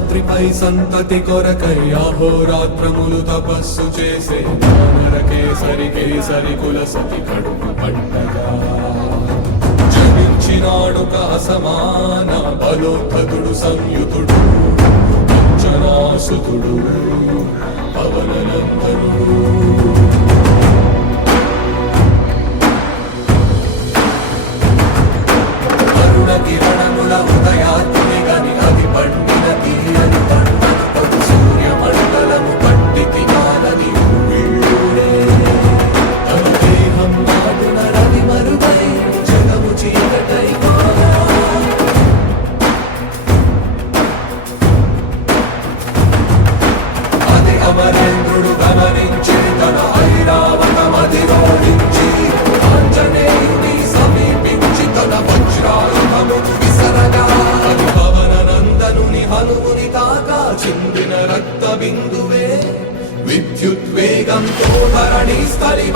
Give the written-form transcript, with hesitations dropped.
శేషాద్రిపై సంతతి కొరకై అహోరాత్రములు తపస్సు చేసే కేసరి కేసరి కుల సతి కడుపు పంటగా జనించినాడు అసమాన బలోద్ధతుడు సంయుతుడు అంజనాసుతుడు పవననందనుడు కిరణముల ఉదయాత్మి గని అది పండిన తీయని పంటను సూర్యమండలము పండితి కాలని వీళ్ళుడే తన దేహం నాటున రవి మరుగై జగము చీకటై అది అమరేంద్రుడు గమనించి తన ఐరావతమది రోడించి ఆంజనేయుని సమీపించి తన వజ్రాయుధము విసరగా అది పవననందనుని హనుముని తాకా చిందిన రక్త బిందువే విద్యుద్వేగంతో ధరణి స్థలి